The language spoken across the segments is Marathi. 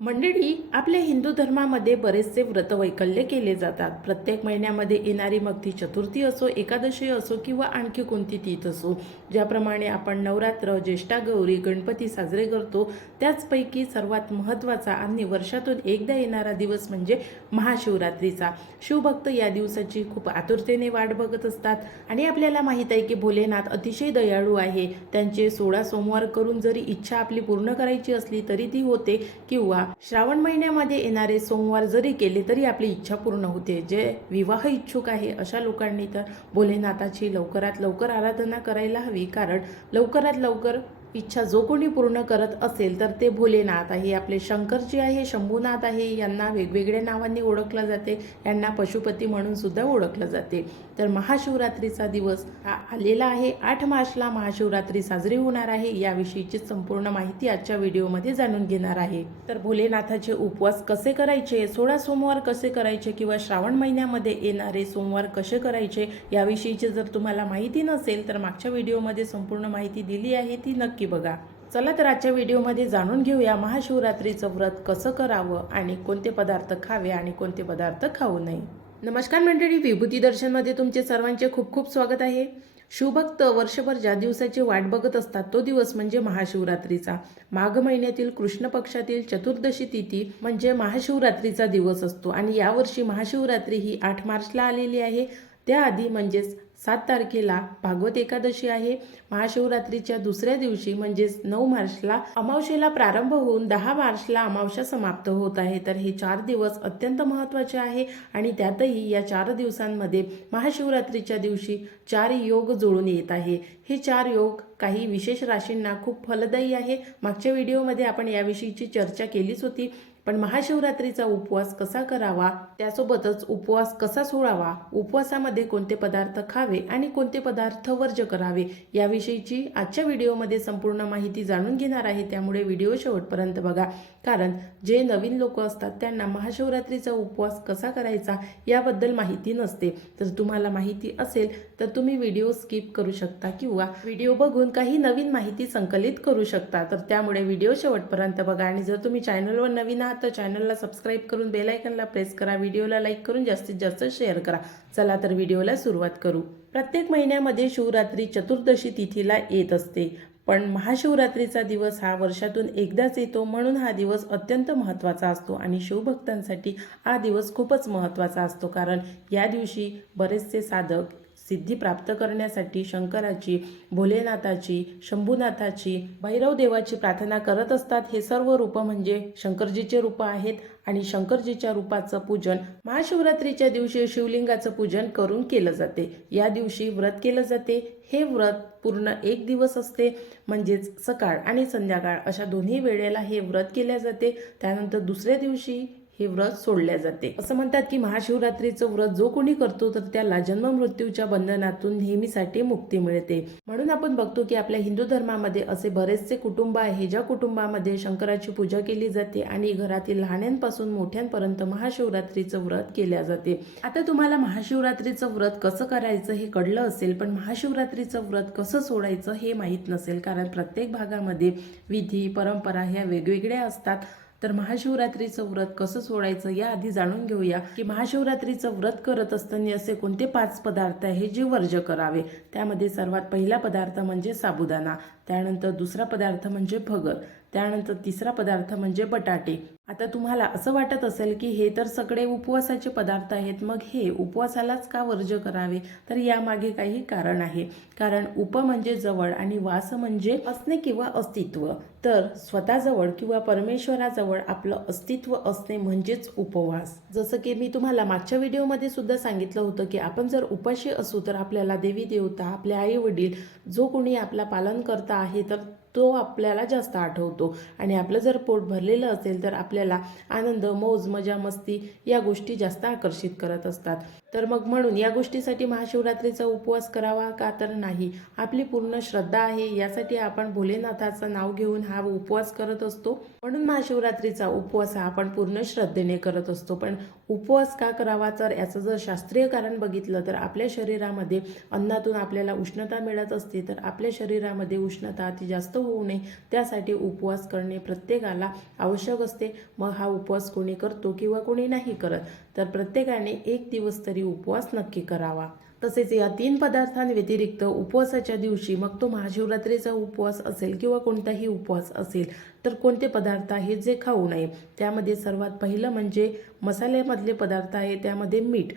मंडळी आपल्या हिंदू धर्मामध्ये बरेचसे व्रतवैकल्य केले जातात. प्रत्येक महिन्यामध्ये येणारी मग ती चतुर्थी असो एकादशी असो किंवा आणखी कोणती तीत असो ज्याप्रमाणे आपण नवरात्र ज्येष्ठा गौरी गणपती साजरे करतो त्याचपैकी सर्वात महत्त्वाचा आणि वर्षातून एकदा येणारा दिवस म्हणजे महाशिवरात्रीचा. शिवभक्त या दिवसाची खूप आतुरतेने वाट बघत असतात आणि आपल्याला माहीत आहे की भोलेनाथ अतिशय दयाळू आहे. त्यांचे सोळा सोमवार करून जरी इच्छा आपली पूर्ण करायची असली तरी ती होते किंवा श्रावण महिन्यामध्ये येणारे सोमवार जरी केले तरी आपली इच्छा पूर्ण होते. जे विवाह इच्छुक आहे अशा लोकांनी तर भोलेनाथाची लवकरात लवकर आराधना करायला हवी. कारण लवकरात लवकर इच्छा जो कोणी पूर्ण करत असेल तर ते भोलेनाथ आहे. आपले शंकर जे आहे शंभूनाथ आहे यांना वेगवेगळ्या नावांनी ओळखलं जाते. यांना पशुपती म्हणून सुद्धा ओळखलं जाते. तर महाशिवरात्रीचा दिवस हा आलेला आहे. आठ मार्चला महाशिवरात्री साजरी होणार आहे. याविषयीची संपूर्ण माहिती आजच्या व्हिडिओमध्ये जाणून घेणार आहे. तर भोलेनाथाचे उपवास कसे करायचे? सोळा सोमवार कसे करायचे किंवा श्रावण महिन्यामध्ये येणारे सोमवार कसे करायचे? याविषयीची जर तुम्हाला माहिती नसेल तर मागच्या व्हिडिओमध्ये संपूर्ण माहिती दिली आहे ती नक्की बघा. चला तर आजच्या व्हिडिओमध्ये जाणून घेऊया महाशिवरात्रीचं व्रत कसं करावं आणि कोणते पदार्थ खावे आणि कोणते पदार्थ खाऊ नये. नमस्कार मंडळी विभूती दर्शनमध्ये तुमचे सर्वांचे खूप खूप स्वागत आहे. शिवभक्त वर्षभर ज्या दिवसाची वाट बघत असतात तो दिवस म्हणजे महाशिवरात्रीचा. माघ महिन्यातील कृष्ण पक्षातील चतुर्दशी तिथी म्हणजे महाशिवरात्रीचा दिवस असतो. आणि यावर्षी महाशिवरात्री ही आठ मार्चला आलेली आहे. त्याआधी म्हणजेच सात तारखेला भागवत एकादशी आहे. महाशिवरात्रीच्या दुसऱ्या दिवशी म्हणजेच नऊ मार्चला अमावशेला प्रारंभ होऊन दहा मार्चला अमावशा समाप्त होत आहे. तर हे चार दिवस अत्यंत महत्त्वाचे आहे आणि त्यातही या चार दिवसांमध्ये महाशिवरात्रीच्या दिवशी चार योग जुळून येत आहे. हे चार योग काही विशेष राशींना खूप फलदायी आहे. मागच्या व्हिडिओमध्ये आपण याविषयीची चर्चा केलीच होती. पण महाशिवरात्रीचा उपवास कसा करावा? त्यासोबतच उपवास कसा सोडावा? उपवासामध्ये कोणते पदार्थ खावे आणि कोणते पदार्थ वर्ज करावे? याविषयीची आजच्या व्हिडिओमध्ये संपूर्ण माहिती जाणून घेणार आहे. त्यामुळे व्हिडिओ शेवटपर्यंत बघा. कारण जे नवीन लोक असतात त्यांना महाशिवरात्रीचा उपवास कसा करायचा याबद्दल माहिती नसते. तर तुम्हाला माहिती असेल तर तुम्ही व्हिडिओ स्किप करू शकता किंवा व्हिडिओ बघून काही नवीन माहिती संकलित करू शकता. तर त्यामुळे व्हिडिओ शेवटपर्यंत बघा. आणि जर तुम्ही चॅनलवर नवीन आहात तर चॅनलला सबस्क्राईब करून बेलायकनला प्रेस करा व्हिडिओला लाईक करून जास्तीत जास्त शेअर करा. चला तर व्हिडिओला सुरुवात करू. प्रत्येक महिन्यामध्ये शिवरात्री चतुर्दशी तिथीला येत असते. पण महाशिवरात्रीचा दिवस हा वर्षातून एकदाच येतो म्हणून हा दिवस अत्यंत महत्त्वाचा असतो आणि शिवभक्तांसाठी हा दिवस खूपच महत्त्वाचा असतो. कारण या दिवशी बरेचसे साधक सिद्धी प्राप्त करण्यासाठी शंकराची भोलेनाथाची शंभूनाथाची भैरव देवाची प्रार्थना करत असतात. हे सर्व रूप म्हणजे शंकरजीचे रूप आहेत आणि शंकरजीच्या रूपाचं पूजन महाशिवरात्रीच्या दिवशी शिवलिंगाचं पूजन करून केलं जाते. या दिवशी व्रत केलं जाते. हे व्रत पूर्ण एक दिवस असते म्हणजेच सकाळ आणि संध्याकाळ. अशा दोन्ही वेळेला हे व्रत केल्या जाते. त्यानंतर दुसऱ्या दिवशी हे व्रत सोडले जाते. असं म्हणतात की महाशिवरात्रीचं व्रत जो कोणी करतो तर त्याला जन्म मृत्यूच्या बंधनातून नेहमीसाठी मुक्ती मिळते. म्हणून आपण बघतो की आपल्या हिंदू धर्मामध्ये असे बरेचसे कुटुंब आहे ज्या कुटुंबामध्ये शंकराची पूजा केली जाते आणि घरातील लहाण्यांपासून मोठ्यांपर्यंत महाशिवरात्रीचं व्रत केल्या जाते. आता तुम्हाला महाशिवरात्रीचं व्रत कसं करायचं हे कळलं असेल पण महाशिवरात्रीचं व्रत कसं सोडायचं हे माहीत नसेल कारण प्रत्येक भागामध्ये विधी परंपरा ह्या वेगवेगळ्या असतात. तर महाशिवरात्रीचं व्रत कसं सोडायचं या आधी जाणून घेऊया. की महाशिवरात्रीचं व्रत करत असताना असे कोणते पाच पदार्थ आहे जे वर्ज करावे? त्यामध्ये सर्वात पहिला पदार्थ म्हणजे साबुदाणा. त्यानंतर दुसरा पदार्थ म्हणजे भगर त्यानंतर तिसरा पदार्थ म्हणजे बटाटे. आता तुम्हाला असं वाटत असेल की हे तर सगळे उपवासाचे पदार्थ आहेत मग हे उपवासालाच का वर्ज करावे? तर यामागे काही कारण आहे. कारण उप म्हणजे जवळ आणि वास म्हणजे असणे किंवा अस्तित्व. तर स्वतःजवळ किंवा परमेश्वराजवळ आपलं अस्तित्व असणे म्हणजेच उपवास. जसं की मी तुम्हाला मागच्या व्हिडिओमध्ये सुद्धा सांगितलं होतं की आपण जर उपाशी असू तर आपल्याला देवी देवता आपले आई वडील जो कोणी आपला पालन करता आहे तर तो आपल्याला जास्त आठवतो. आणि आपलं जर पोट भरलेलं असेल तर आपल्याला आनंद मौज मजा मस्ती या गोष्टी जास्त आकर्षित करत असतात. तर मग म्हणून या गोष्टीसाठी महाशिवरात्रीचा उपवास करावा का तर नाही? आपली पूर्ण श्रद्धा आहे यासाठी आपण भोलेनाथाचं नाव घेऊन हा उपवास करत असतो. म्हणून महाशिवरात्रीचा उपवास हा आपण पूर्ण श्रद्धेने करत असतो. पण उपवास का करावा तर याचं जर शास्त्रीय कारण बघितलं तर आपल्या शरीरामध्ये अन्नातून आपल्याला उष्णता मिळत असते. तर आपल्या शरीरामध्ये उष्णता ती जास्त होऊ नये. त्यासाठी उपवास करणे प्रत्येकाला आवश्यक असते. मग हा उपवास कोणी करतो किंवा कोणी नाही करत? तर प्रत्येकाने एक दिवस तरी उपवास नक्की करावा. तसेच या तीन पदार्थांव्यतिरिक्त उपवासाच्या दिवशी मग तो महाशिवरात्रीचा उपवास असेल किंवा कोणताही उपवास असेल तर कोणते पदार्थ आहेत जे खाऊ नये? त्यामध्ये सर्वात पहिलं म्हणजे मसाल्यामधले पदार्थ आहे. त्यामध्ये मीठ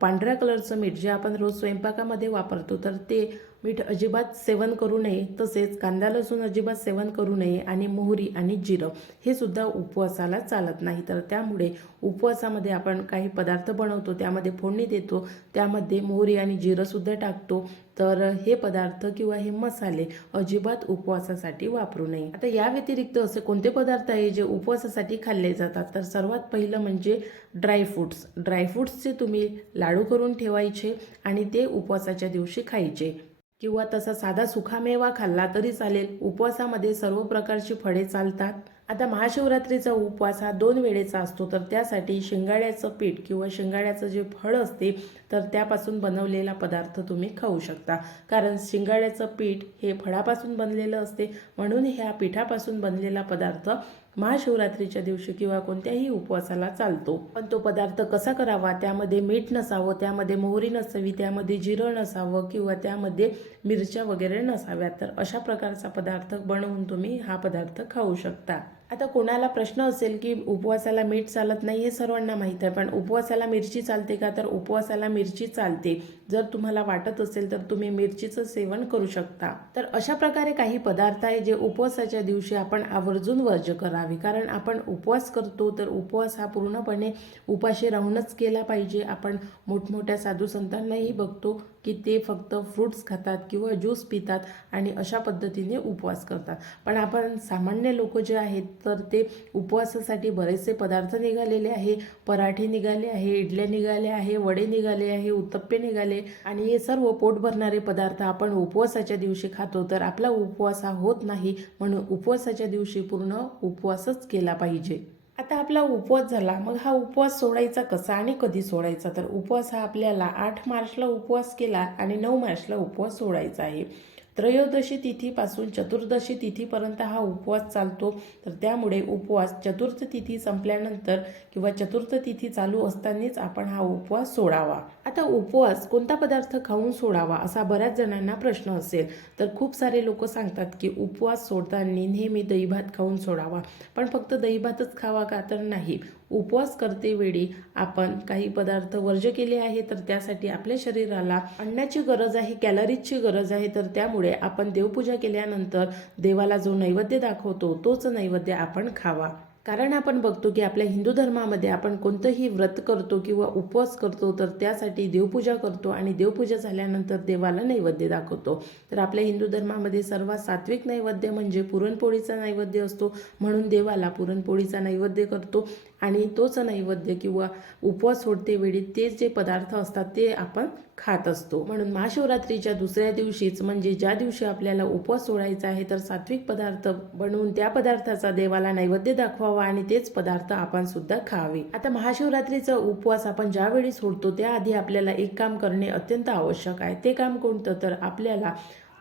पांढऱ्या कलरचं मीठ जे आपण रोज स्वयंपाकामध्ये वापरतो तर ते मीठ अजिबात सेवन करू नये तसेच कांदा लसूण अजिबात सेवन करू नये आणि मोहरी आणि जिरं हे सुद्धा उपवासाला चालत नाही. तर त्यामुळे उपवासामध्ये आपण काही पदार्थ बनवतो त्यामध्ये फोडणी देतो त्यामध्ये मोहरी आणि जिरंसुद्धा टाकतो. तर हे पदार्थ किंवा हे मसाले अजिबात उपवासासाठी वापरू नये. आता या व्यतिरिक्त असे कोणते पदार्थ आहे जे उपवासासाठी खाल्ले जातात? तर सर्वात पहिलं म्हणजे ड्रायफ्रूट्स ड्रायफ्रूट्सचे तुम्ही लाडू करून ठेवायचे आणि ते उपवासाच्या दिवशी खायचे. किंवा तसा साधा सुखामेवा खाल्ला तरी चालेल. उपवासामध्ये सर्व प्रकारची फळे चालतात. आता महाशिवरात्रीचा उपवास हा दोन वेळेचा असतो तर त्यासाठी शिंगाड्याचं पीठ किंवा शिंगाड्याचं जे फळ असते तर त्यापासून बनवलेला पदार्थ तुम्ही खाऊ शकता. कारण शिंगाड्याचं पीठ हे फळापासून बनलेलं असते म्हणून ह्या पिठापासून बनलेला पदार्थ महाशिवरात्रीच्या दिवशी किंवा कोणत्याही उपवासाला चालतो. पण तो पदार्थ कसा करावा? त्यामध्ये मीठ नसावं त्यामध्ये मोहरी नसावी त्यामध्ये जिरं नसावं किंवा त्यामध्ये मिरच्या वगैरे नसाव्यात. तर अशा प्रकारचा पदार्थ बनवून तुम्ही हा पदार्थ खाऊ शकता. आता कोणाला प्रश्न असेल की उपवासाला मीठ चालत नाही हे सर्वांना माहीत आहे पण उपवासाला मिरची चालते का? तर उपवासाला मिरची चालते. जर तुम्हाला वाटत असेल तर तुम्ही मिरचीचं सेवन करू शकता. तर अशा प्रकारे काही पदार्थ आहे जे उपवासाच्या दिवशी आपण आवर्जून वर्ज करावे. कारण आपण उपवास करतो तर उपवास हा पूर्णपणे उपाशी राहूनच केला पाहिजे. आपण मोठमोठ्या साधू संतांनाही बघतो की ते फक्त फ्रूट्स खातात किंवा ज्यूस पितात आणि अशा पद्धतीने उपवास करतात. पण आपण सामान्य लोक जे आहेत तर ते उपवासासाठी बरेचसे पदार्थ निघालेले आहे. पराठे निघाले आहे इडल्या निघाले आहे वडे निघाले आहे उत्तप्पे निघाले. आणि हे सर्व पोट भरणारे पदार्थ आपण उपवासाच्या दिवशी खातो तर आपला उपवास हा होत नाही. म्हणून उपवासाच्या दिवशी पूर्ण उपवासच केला पाहिजे. आता आपला उपवास झाला मग हा उपवास सोडायचा कसा आणि कधी सोडायचा? तर उपवास हा आपल्याला आठ मार्चला उपवास केला आणि नऊ मार्चला उपवास सोडायचा आहे. त्रयोदशी तिथीपासून चतुर्दशी तिथीपर्यंत हा उपवास चालतो. तर त्यामुळे उपवास चतुर्थ तिथी संपल्यानंतर किंवा चतुर्थ तिथी चालू असतानाच आपण हा उपवास सोडावा. आता उपवास कोणता पदार्थ खाऊन सोडावा असा बऱ्याच जणांना प्रश्न असेल. तर खूप सारे लोक सांगतात की उपवास सोडताना नेहमी दहीभात खाऊन सोडावा. पण फक्त दहीभातच खावा का तर नाही. उपवास करतेवेळी आपण काही पदार्थ वर्ज केले आहे तर त्यासाठी आपल्या शरीराला अन्नाची गरज आहे कॅलरीजची गरज आहे तर त्यामुळे आपण देवपूजा केल्यानंतर देवाला जो नैवेद्य दाखवतो तोच नैवेद्य आपण खावा. कारण आपण बघतो की आपल्या हिंदू धर्मामध्ये आपण कोणतंही व्रत करतो किंवा उपवास करतो तर त्यासाठी देवपूजा करतो आणि देवपूजा झाल्यानंतर देवाला नैवेद्य दाखवतो. तर आपल्या हिंदू धर्मामध्ये सर्वात सात्विक नैवेद्य म्हणजे पुरणपोळीचा नैवेद्य असतो. म्हणून देवाला पुरणपोळीचा नैवेद्य करतो. आणि तोच नैवेद्य किंवा उपवास सोडते वेळी ते जे पदार्थ असतात ते आपण खात असतो. म्हणून महाशिवरात्रीच्या दुसऱ्या दिवशीच म्हणजे ज्या दिवशी आपल्याला उपवास सोडायचा आहे तर सात्विक पदार्थ बनवून त्या पदार्थाचा देवाला नैवेद्य दाखवावा आणि तेच पदार्थ आपण सुद्धा खावे. आता महाशिवरात्रीचा उपवास आपण ज्यावेळी सोडतो त्याआधी आपल्याला एक काम करणे अत्यंत आवश्यक आहे. ते काम कोणतं? तर आपल्याला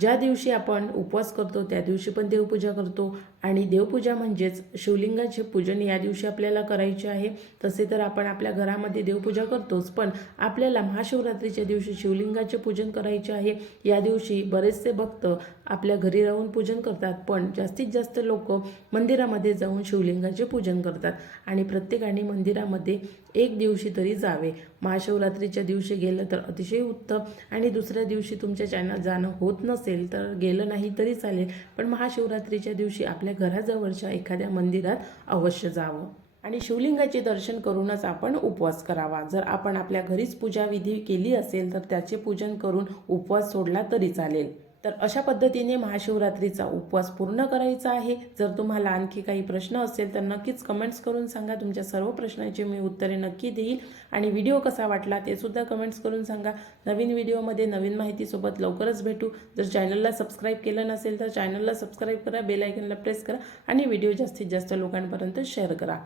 ज्या दिवशी आपण उपवास करतो त्या दिवशी पण देवपूजा करतो. आणि देवपूजा म्हणजेच शिवलिंगाचे पूजन या दिवशी आपल्याला करायचे आहे. तसे तर आपण आपल्या घरामध्ये देवपूजा करतोच पण आपल्याला महाशिवरात्रीच्या दिवशी शिवलिंगाचे पूजन करायचे आहे. या दिवशी बरेचसे भक्त आपल्या घरी राहून पूजन करतात पण जास्तीत जास्त लोक मंदिरामध्ये जाऊन शिवलिंगाचे पूजन करतात आणि प्रत्येकाने मंदिरामध्ये एक दिवशी तरी जावे. महाशिवरात्रीच्या दिवशी गेलं तर अतिशय उत्तम आणि दुसऱ्या दिवशी तुमच्या चॅनल जाणं होत नसेल तर गेलं नाही तरी चालेल. पण महाशिवरात्रीच्या दिवशी आपल्या घराजवळच्या एखाद्या मंदिरात अवश्य जावं. आणि शिवलिंगाचे दर्शन करूनच आपण उपवास करावा. जर आपण आपल्या घरीच पूजाविधी केली असेल तर त्याचे पूजन करून उपवास सोडला तरी चालेल. तर अशा पद्धतीने महाशिवरात्रीचा उपवास पूर्ण करायचा आहे. जर तुम्हाला आणखी काही प्रश्न असेल तर नक्कीच कमेंट्स करून सांगा. तुमच्या सर्व प्रश्नांची मी उत्तरे नक्की देईल. आणि व्हिडिओ कसा वाटला ते सुद्धा कमेंट्स करून सांगा. नवीन व्हिडिओमध्ये नवीन माहितीसोबत लवकरच भेटू. जर चॅनलला सबस्क्राईब केलं नसेल तर चॅनलला सबस्क्राईब करा. बेलायकनला प्रेस करा. आणि व्हिडिओ जास्तीत जास्त लोकांपर्यंत शेअर करा.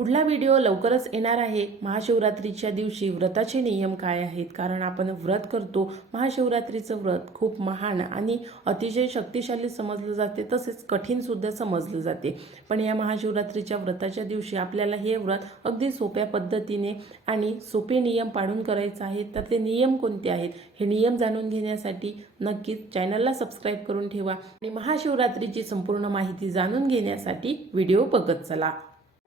पुढला व्हिडिओ लवकरच येणार आहे. महाशिवरात्रीच्या दिवशी व्रताचे नियम काय आहेत? कारण आपण व्रत करतो. महाशिवरात्रीचं व्रत खूप महान आणि अतिशय शक्तिशाली समजलं जाते. तसेच कठीणसुद्धा समजलं जाते. पण या महाशिवरात्रीच्या व्रताच्या दिवशी आपल्याला हे व्रत अगदी सोप्या पद्धतीने आणि सोपे नियम पाळून करायचं आहे. तर ते नियम कोणते आहेत? हे नियम जाणून घेण्यासाठी नक्कीच चॅनलला सबस्क्राईब करून ठेवा आणि महाशिवरात्रीची संपूर्ण माहिती जाणून घेण्यासाठी व्हिडिओ बघत चला.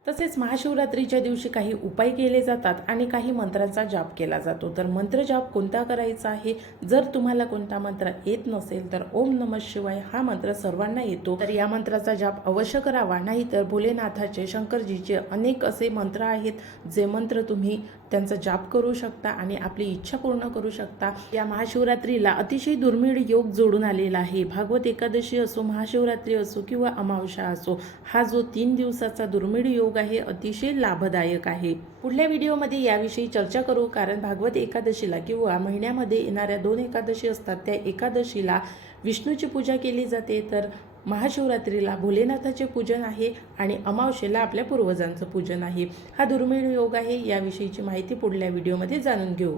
तसेच महाशिवरात्रीच्या दिवशी काही उपाय केले जातात आणि काही मंत्रांचा जाप केला जातो. तर मंत्र जाप कोणता करायचा आहे? जर तुम्हाला कोणता मंत्र येत नसेल तर ओम नम शिवाय हा मंत्र सर्वांना येतो. तर या मंत्राचा जाप अवश्य करावा. नाही तर भोलेनाथाचे शंकरजीचे अनेक असे मंत्र आहेत जे मंत्र तुम्ही त्यांचा जाप करू शकता आणि आपली इच्छा पूर्ण करू शकता. या महाशिवरात्रीला अतिशय दुर्मिळ योग जोडून आलेला आहे. भागवत एकादशी असो महाशिवरात्री असो किंवा अमावस्या असो हा जो तीन दिवसाचा दुर्मिळ योग आहे अतिशय लाभदायक आहे. पुढल्या व्हिडिओमध्ये याविषयी चर्चा करू कारण भागवत एकादशीला किंवा महिन्यामध्ये येणाऱ्या दोन एकादशी असतात त्या एकादशीला विष्णूची पूजा केली जाते. तर महाशिवरात्रीला भोलेनाथाचे पूजन आहे आणि अमावशेला आपल्या पूर्वजांचं पूजन आहे. हा दुर्मिळ योग आहे याविषयीची माहिती पुढल्या व्हिडिओमध्ये जाणून घेऊ.